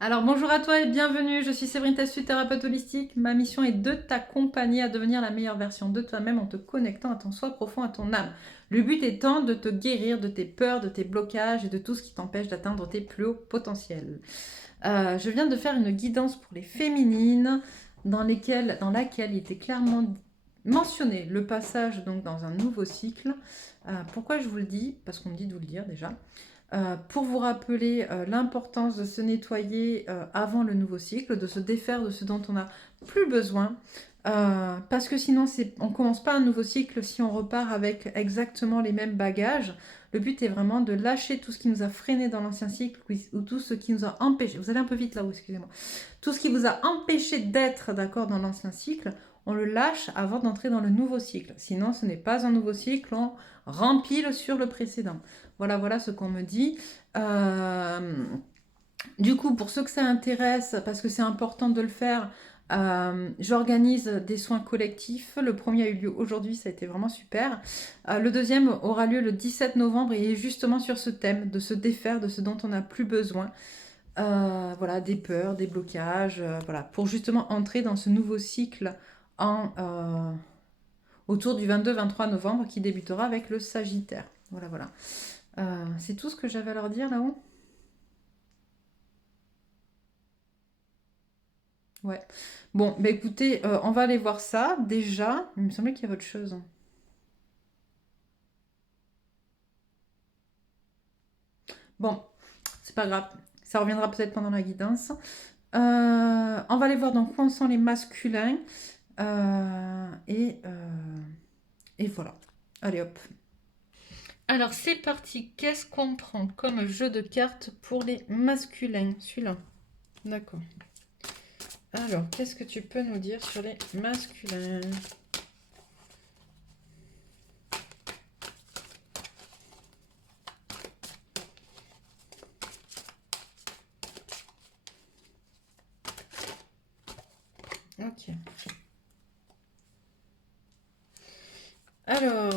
Alors bonjour à toi et bienvenue, je suis Séverine Tassu, thérapeute holistique. Ma mission est de t'accompagner à devenir la meilleure version de toi-même en te connectant à ton soi profond, à ton âme. Le but étant de te guérir de tes peurs, de tes blocages et de tout ce qui t'empêche d'atteindre tes plus hauts potentiels. Je viens de faire une guidance pour les féminines dans laquelle il était clairement mentionné le passage donc dans un nouveau cycle. Pourquoi je vous le dis? Parce qu'on me dit de vous le dire déjà. Pour vous rappeler l'importance de se nettoyer avant le nouveau cycle, de se défaire de ce dont on n'a plus besoin. Parce que sinon, on ne commence pas un nouveau cycle si on repart avec exactement les mêmes bagages. Le but est vraiment de lâcher tout ce qui nous a freiné dans l'ancien cycle ou tout ce qui nous a empêché. Vous allez un peu vite là-haut, excusez-moi. Tout ce qui vous a empêché d'être d'accord dans l'ancien cycle, on le lâche avant d'entrer dans le nouveau cycle. Sinon, ce n'est pas un nouveau cycle, on rempile sur le précédent. Voilà ce qu'on me dit. Du coup, pour ceux que ça intéresse, parce que c'est important de le faire, j'organise des soins collectifs. Le premier a eu lieu aujourd'hui, ça a été vraiment super. Le deuxième aura lieu le 17 novembre et est justement sur ce thème, de se défaire de ce dont on n'a plus besoin. Voilà, des peurs, des blocages, voilà, pour justement entrer dans ce nouveau cycle autour du 22-23 novembre qui débutera avec le Sagittaire. Voilà. C'est tout ce que j'avais à leur dire là-haut. Ouais. Bon, bah écoutez, on va aller voir ça. Déjà, il me semblait qu'il y avait autre chose. Bon, c'est pas grave. Ça reviendra peut-être pendant la guidance. On va aller voir dans quoi en sont les masculins. Et voilà. Allez hop. Alors c'est parti. Qu'est-ce qu'on prend comme jeu de cartes pour les masculins? Celui-là. D'accord. Alors, qu'est-ce que tu peux nous dire sur les masculins? Ok. Alors,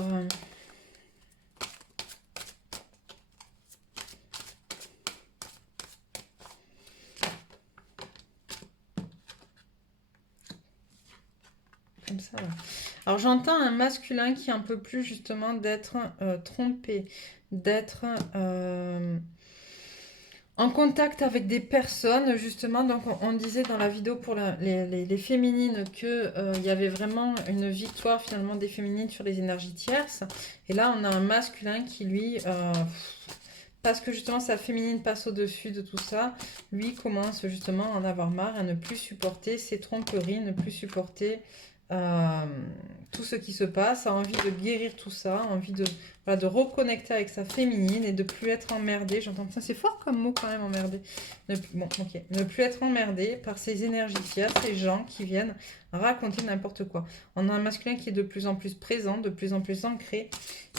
comme ça, là. Alors j'entends un masculin qui est un peu plus justement d'être trompé, d'être en contact avec des personnes justement. Donc on disait dans la vidéo pour les féminines que il y avait vraiment une victoire finalement des féminines sur les énergies tierces. Et là on a un masculin qui lui parce que justement sa féminine passe au-dessus de tout ça, lui commence justement à en avoir marre, à ne plus supporter ses tromperies, ne plus supporter euh, tout ce qui se passe, a envie de guérir tout ça, a envie voilà, de reconnecter avec sa féminine et de plus être emmerdé. J'entends ça, c'est fort comme mot quand même, emmerdé. Bon, ok. Ne plus être emmerdé par ces énergies tierces, ces gens qui viennent raconter n'importe quoi. On a un masculin qui est de plus en plus présent, de plus en plus ancré,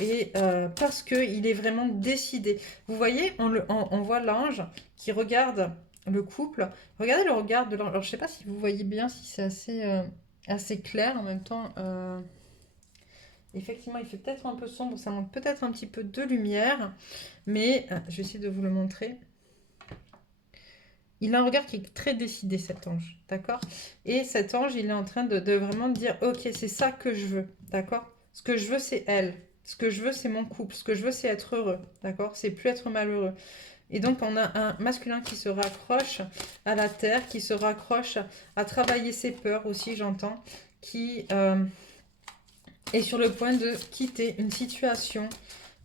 et parce qu'il est vraiment décidé. Vous voyez, on voit l'ange qui regarde le couple. Regardez le regard de l'ange. Alors, je ne sais pas si vous voyez bien, si c'est assez clair en même temps. Effectivement, il fait peut-être un peu sombre, ça manque peut-être un petit peu de lumière, mais je vais essayer de vous le montrer. Il a un regard qui est très décidé, cet ange, d'accord? Et cet ange, il est en train de vraiment dire, ok, c'est ça que je veux, d'accord? Ce que je veux, c'est elle. Ce que je veux, c'est mon couple. Ce que je veux, c'est être heureux, d'accord? C'est plus être malheureux. Et donc, on a un masculin qui se raccroche à la terre, qui se raccroche à travailler ses peurs aussi, j'entends, qui est sur le point de quitter une situation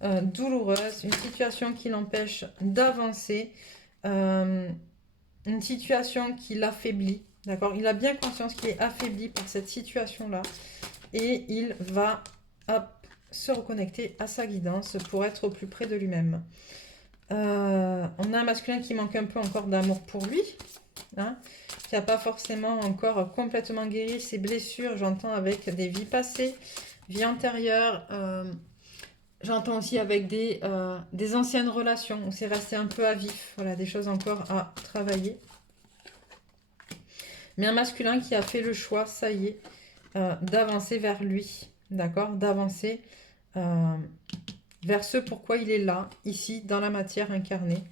douloureuse, une situation qui l'empêche d'avancer, une situation qui l'affaiblit, d'accord? Il a bien conscience qu'il est affaibli par cette situation-là et il va hop, se reconnecter à sa guidance pour être au plus près de lui-même. On a un masculin qui manque un peu encore d'amour pour lui, hein, qui n'a pas forcément encore complètement guéri ses blessures, j'entends avec des vies passées, vies antérieures, j'entends aussi avec des anciennes relations où c'est resté un peu à vif, voilà, des choses encore à travailler. Mais un masculin qui a fait le choix, ça y est, d'avancer vers lui, d'accord? D'avancer vers ce pourquoi il est là, ici, dans la matière incarnée.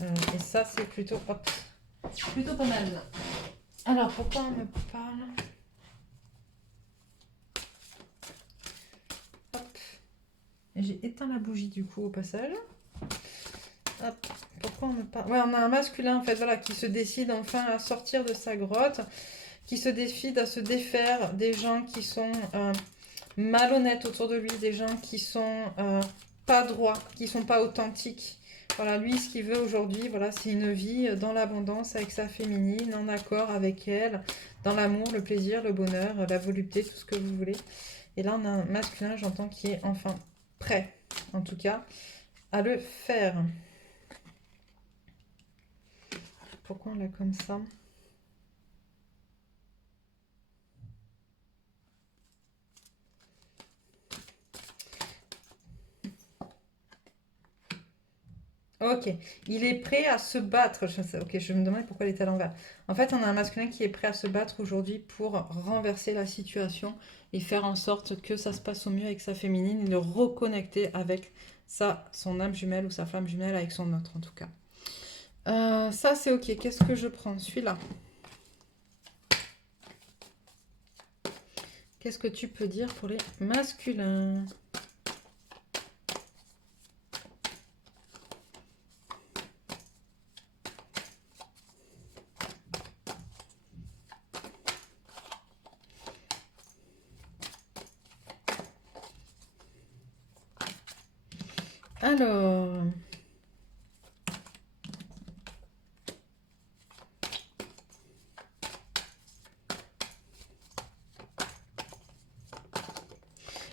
Et ça, c'est plutôt... Hop, Plutôt pas mal. Alors, pourquoi on me parle? Hop. J'ai éteint la bougie du coup au passage. Hop. Pourquoi on me parle? Ouais, on a un masculin en fait, voilà, qui se décide enfin à sortir de sa grotte, qui se décide à se défaire des gens qui sont malhonnêtes autour de lui, des gens qui sont pas droits, qui sont pas authentiques. Voilà, lui, ce qu'il veut aujourd'hui, voilà, c'est une vie dans l'abondance avec sa féminine, en accord avec elle, dans l'amour, le plaisir, le bonheur, la volupté, tout ce que vous voulez. Et là, on a un masculin, j'entends, qui est enfin prêt, en tout cas, à le faire. Pourquoi on l'a comme ça? Ok, il est prêt à se battre. Ok, je me demande pourquoi il est à l'envers. En fait, on a un masculin qui est prêt à se battre aujourd'hui pour renverser la situation et faire en sorte que ça se passe au mieux avec sa féminine et le reconnecter avec son âme jumelle ou sa flamme jumelle avec son autre en tout cas. Ça, c'est ok. Qu'est-ce que je prends? Celui-là. Qu'est-ce que tu peux dire pour les masculins? Alors,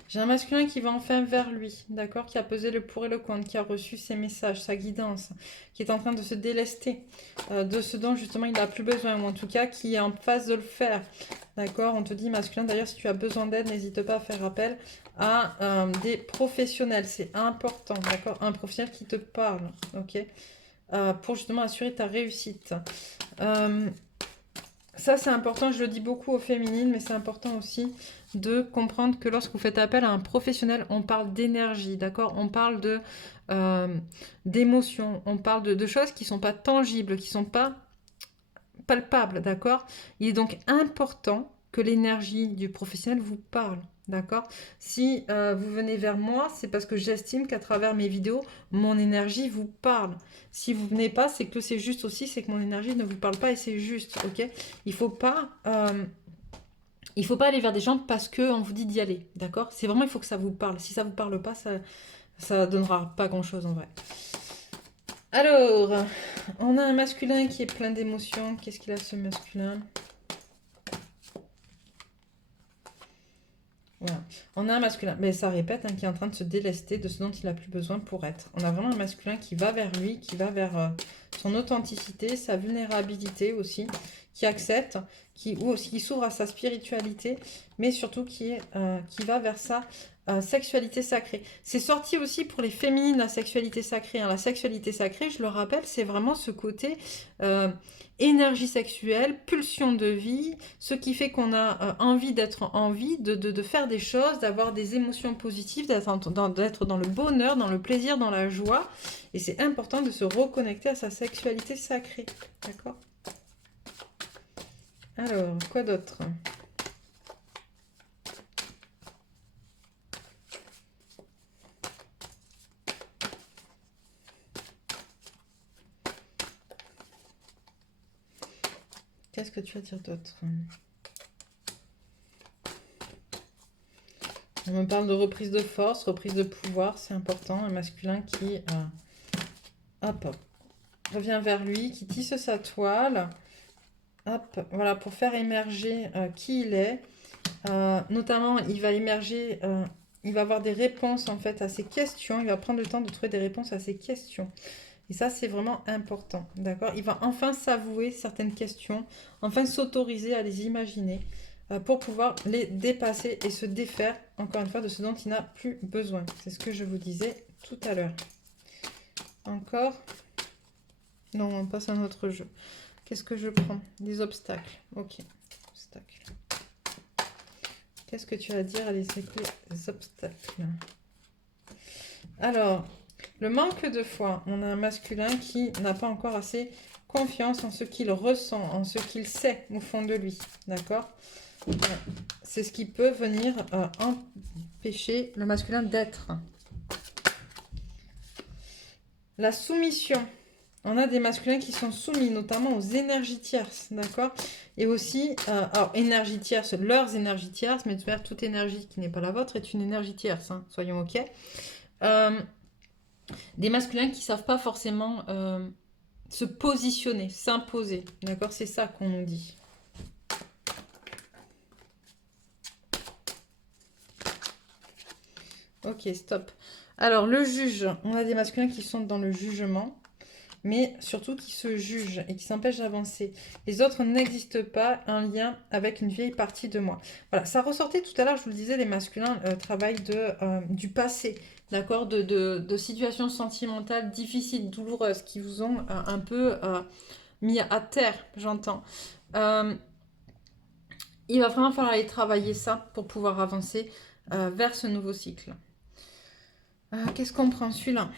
j'ai un masculin qui va enfin vers lui, d'accord, qui a pesé le pour et le contre, qui a reçu ses messages, sa guidance, qui est en train de se délester de ce dont justement il n'a plus besoin, ou en tout cas qui est en phase de le faire, d'accord. On te dit masculin, d'ailleurs si tu as besoin d'aide, n'hésite pas à faire appel à des professionnels, c'est important, d'accord, un professionnel qui te parle, ok, pour justement assurer ta réussite. Ça, c'est important, je le dis beaucoup aux féminines, mais c'est important aussi de comprendre que lorsque vous faites appel à un professionnel, on parle d'énergie, d'accord? On parle d'émotions, on parle de choses qui ne sont pas tangibles, qui ne sont pas palpables, d'accord? Il est donc important que l'énergie du professionnel vous parle, d'accord? Si vous venez vers moi, c'est parce que j'estime qu'à travers mes vidéos, mon énergie vous parle. Si vous venez pas, c'est que c'est juste aussi, c'est que mon énergie ne vous parle pas et c'est juste, ok? Il faut pas aller vers des gens parce qu'on vous dit d'y aller, d'accord? C'est vraiment, il faut que ça vous parle. Si ça vous parle pas, ça donnera pas grand-chose en vrai. Alors, on a un masculin qui est plein d'émotions. Qu'est-ce qu'il a ce masculin? Voilà. On a un masculin, mais ça répète, hein, qui est en train de se délester de ce dont il n'a plus besoin pour être. On a vraiment un masculin qui va vers lui, qui va vers son authenticité, sa vulnérabilité aussi, qui accepte, qui s'ouvre à sa spiritualité, mais surtout qui va vers sa sexualité sacrée. C'est sorti aussi pour les féminines, la sexualité sacrée. Hein. La sexualité sacrée, je le rappelle, c'est vraiment ce côté énergie sexuelle, pulsion de vie, ce qui fait qu'on a envie d'être en vie, de faire des choses, d'avoir des émotions positives, d'être dans le bonheur, dans le plaisir, dans la joie. Et c'est important de se reconnecter à sa sexualité sacrée. D'accord? Alors, quoi d'autre? Qu'est-ce que tu vas dire d'autre? On me parle de reprise de force, reprise de pouvoir, c'est important. Un masculin qui hop, revient vers lui, qui tisse sa toile. Hop, voilà, pour faire émerger qui il est. Notamment, il va émerger, il va avoir des réponses en fait à ses questions. Il va prendre le temps de trouver des réponses à ses questions. Et ça, c'est vraiment important, d'accord? Il va enfin s'avouer certaines questions, enfin s'autoriser à les imaginer pour pouvoir les dépasser et se défaire, encore une fois, de ce dont il n'a plus besoin. C'est ce que je vous disais tout à l'heure. Encore? Non, on passe à un autre jeu. Qu'est-ce que je prends? Des obstacles. Ok, obstacles. Qu'est-ce que tu as à dire à les obstacles? Alors, le manque de foi. On a un masculin qui n'a pas encore assez confiance en ce qu'il ressent, en ce qu'il sait au fond de lui. D'accord? C'est ce qui peut venir empêcher le masculin d'être. La soumission. On a des masculins qui sont soumis, notamment aux énergies tierces, d'accord? Et aussi, alors, énergie tierce, leurs énergies tierces, mais toute énergie qui n'est pas la vôtre est une énergie tierce, hein, soyons OK. Des masculins qui ne savent pas forcément se positionner, s'imposer, d'accord? C'est ça qu'on nous dit. Ok, stop. Alors, le juge, on a des masculins qui sont dans le jugement, mais surtout qui se jugent et qui s'empêchent d'avancer. Les autres n'existent pas, un lien avec une vieille partie de moi. Voilà, ça ressortait tout à l'heure, je vous le disais, les masculins travaillent du passé, d'accord, de situations sentimentales difficiles, douloureuses, qui vous ont un peu mis à terre, j'entends. Il va vraiment falloir aller travailler ça pour pouvoir avancer vers ce nouveau cycle. Qu'est-ce qu'on prend celui-là?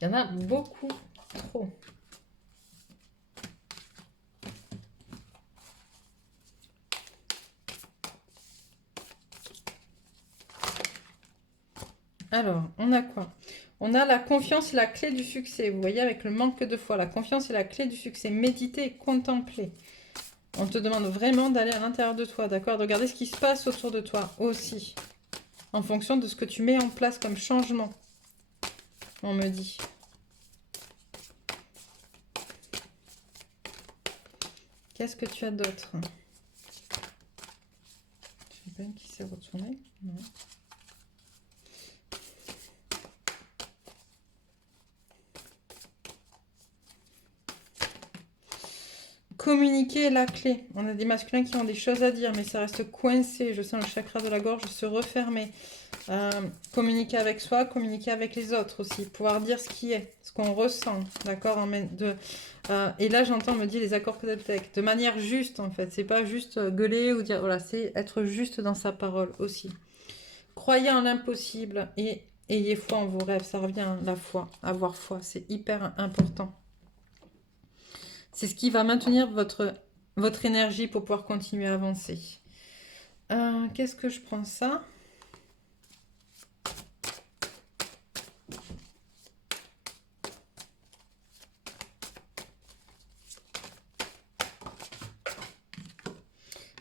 Il y en a beaucoup trop. Alors, on a quoi? On a la confiance et la clé du succès. Vous voyez, avec le manque de foi, la confiance est la clé du succès. Méditer et contempler. On te demande vraiment d'aller à l'intérieur de toi, d'accord? De regarder ce qui se passe autour de toi aussi. En fonction de ce que tu mets en place comme changement. On me dit. Qu'est-ce que tu as d'autre? Je sais pas une qui s'est retournée. Non. Communiquer est la clé. On a des masculins qui ont des choses à dire, mais ça reste coincé. Je sens le chakra de la gorge se refermer. Communiquer avec soi, communiquer avec les autres aussi. Pouvoir dire ce qui est, ce qu'on ressent. D'accord? Et là, j'entends, me dit les accords peut-être de manière juste, en fait. C'est pas juste gueuler ou dire... Voilà, c'est être juste dans sa parole aussi. Croyez en l'impossible et ayez foi en vos rêves. Ça revient, la foi. Avoir foi, c'est hyper important. C'est ce qui va maintenir votre énergie pour pouvoir continuer à avancer. Qu'est-ce que je prends ça?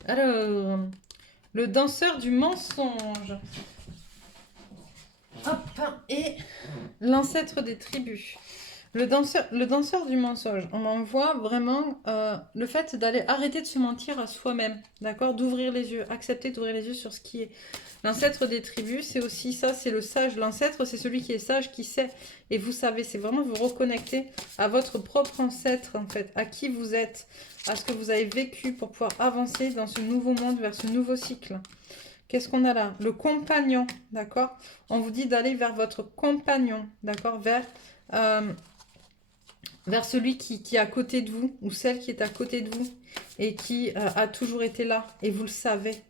Alors, le danseur du mensonge. Hop, et l'ancêtre des tribus. Le danseur du mensonge, on m'envoie vraiment le fait d'aller arrêter de se mentir à soi-même, d'accord? D'ouvrir les yeux, accepter d'ouvrir les yeux sur ce qui est. L'ancêtre des tribus, c'est aussi ça, c'est le sage. L'ancêtre, c'est celui qui est sage, qui sait. Et vous savez, c'est vraiment vous reconnecter à votre propre ancêtre, en fait, à qui vous êtes, à ce que vous avez vécu pour pouvoir avancer dans ce nouveau monde, vers ce nouveau cycle. Qu'est-ce qu'on a là? Le compagnon, d'accord? On vous dit d'aller vers votre compagnon, d'accord? Vers celui qui est à côté de vous, ou celle qui est à côté de vous, et qui a toujours été là, et vous le savez.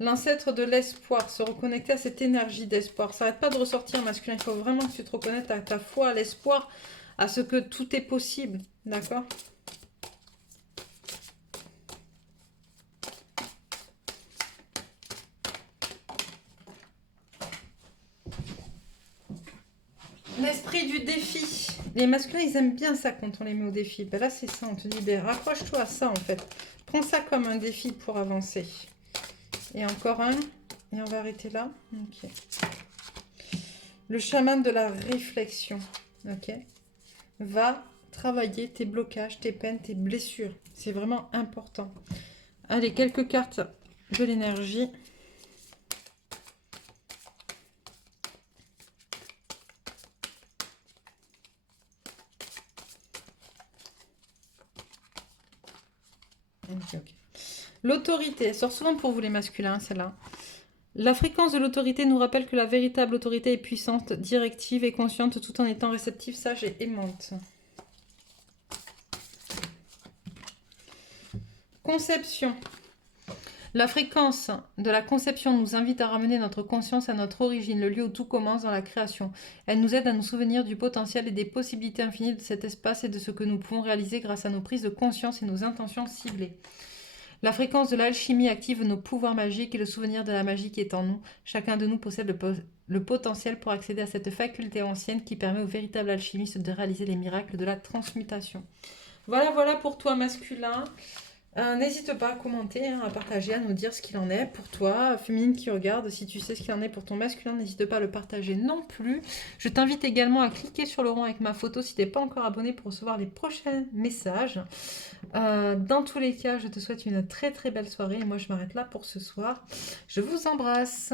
L'ancêtre de l'espoir, se reconnecter à cette énergie d'espoir. Ça n'arrête pas de ressortir masculin, il faut vraiment que tu te reconnaisses à ta foi, à l'espoir, à ce que tout est possible, d'accord? L'esprit du défi. Les masculins, ils aiment bien ça quand on les met au défi. Ben là, c'est ça. On te dit, ben, raccroche-toi à ça, en fait. Prends ça comme un défi pour avancer. Et encore un. Et on va arrêter là. Ok. Le chaman de la réflexion. Ok. Va travailler tes blocages, tes peines, tes blessures. C'est vraiment important. Allez, quelques cartes de l'énergie. Ok. L'autorité, elle sort souvent pour vous les masculins, celle-là. La fréquence de l'autorité nous rappelle que la véritable autorité est puissante, directive et consciente tout en étant réceptive, sage et aimante. Conception. La fréquence de la conception nous invite à ramener notre conscience à notre origine, le lieu où tout commence dans la création. Elle nous aide à nous souvenir du potentiel et des possibilités infinies de cet espace et de ce que nous pouvons réaliser grâce à nos prises de conscience et nos intentions ciblées. La fréquence de l'alchimie active nos pouvoirs magiques et le souvenir de la magie qui est en nous. Chacun de nous possède le potentiel pour accéder à cette faculté ancienne qui permet aux véritables alchimistes de réaliser les miracles de la transmutation. Voilà pour toi masculin. N'hésite pas à commenter, à partager, à nous dire ce qu'il en est pour toi. Féminine qui regarde, si tu sais ce qu'il en est pour ton masculin, n'hésite pas à le partager non plus. Je t'invite également à cliquer sur le rond avec ma photo si tu n'es pas encore abonné pour recevoir les prochains messages. Dans tous les cas, je te souhaite une très très belle soirée et moi je m'arrête là pour ce soir. Je vous embrasse.